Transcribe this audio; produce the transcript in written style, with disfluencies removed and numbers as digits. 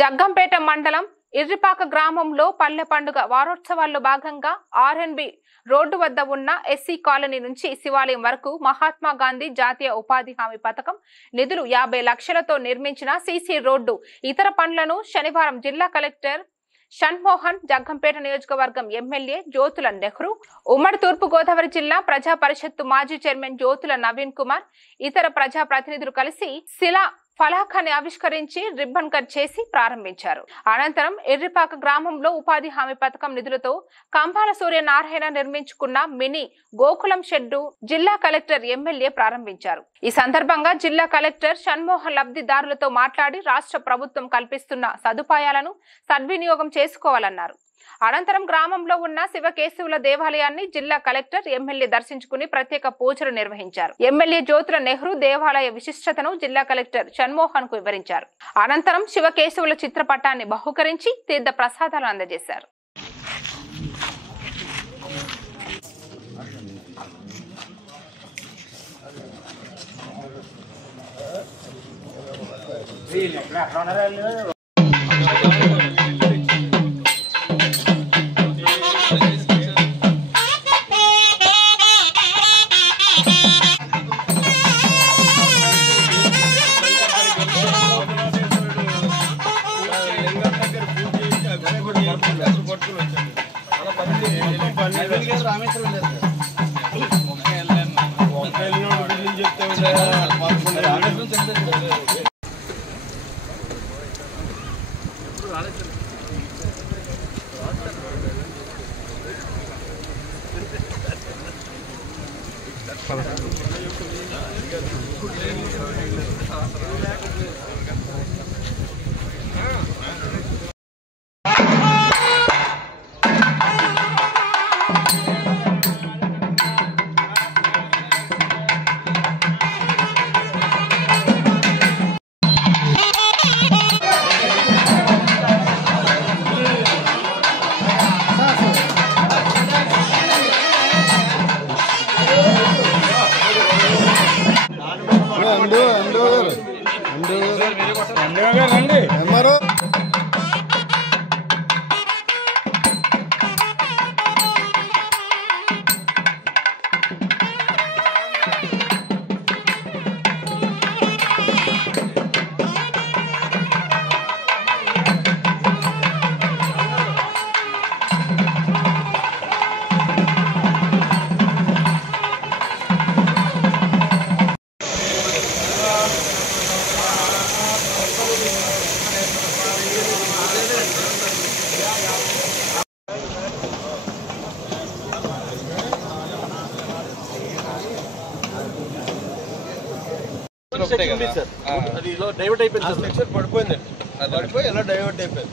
జగ్గంపేట మండలం ఇర్రిపాక గ్రామంలో పల్లె పండుగ వారోత్సవాల్లో భాగంగా ఆర్ఎన్బి రోడ్డు వద్ద ఉన్న ఎస్సీ కాలనీ నుంచి శివాలయం వరకు మహాత్మా గాంధీ జాతీయ ఉపాధి హామీ పథకం నిధులు 50 లక్షలతో నిర్మించిన సీసీ రోడ్డు ఇతర పనులను శనివారం జిల్లా కలెక్టర్ షణ్మోహన్, జగ్గంపేట నియోజకవర్గం ఎమ్మెల్యే జ్యోతుల నెహ్రూ, ఉమ్మడి తూర్పు గోదావరి జిల్లా ప్రజా పరిషత్తు మాజీ చైర్మన్ జ్యోతుల నవీన్ కుమార్, ఇతర ప్రజా ప్రతినిధులు కలిసి శిలా ఫలకాన్ని ఆవిష్కరించి రిబ్బన్ కట్ చేసి ప్రారంభించారు. అనంతరం ఎర్రిపాక గ్రామంలో ఉపాధి హామీ పథకం నిధులతో కంపాల సూర్యనారాయణ నిర్మించుకున్న మినీ గోకులం షెడ్డు జిల్లా కలెక్టర్, ఎమ్మెల్యే ప్రారంభించారు. ఈ సందర్భంగా జిల్లా కలెక్టర్ షణ్మోహన్ లబ్ధిదారులతో మాట్లాడి రాష్ట్ర ప్రభుత్వం కల్పిస్తున్న సదుపాయాలను సద్వినియోగం చేసుకోవాలన్నారు. అనంతరం గ్రామంలో ఉన్న శివకేశవుల దేవాలయాన్ని జిల్లా కలెక్టర్, ఎమ్మెల్యే దర్శించుకుని ప్రత్యేక పూజలు నిర్వహించారు. ఎమ్మెల్యే జ్యోతుల నెహ్రూ దేవాలయ విశిష్టతను జిల్లా కలెక్టర్ షణ్మోహన్ కు వివరించారు. అనంతరం శివకేశవుల చిత్రపటాన్ని బహుకరించి తీర్థ ప్రసాదాలు అందజేశారు. డైవర్ట్ అయిపోయింది, పడిపోయింది, పడిపోయి ఎలా డైవర్ట్ అయిపోయింది.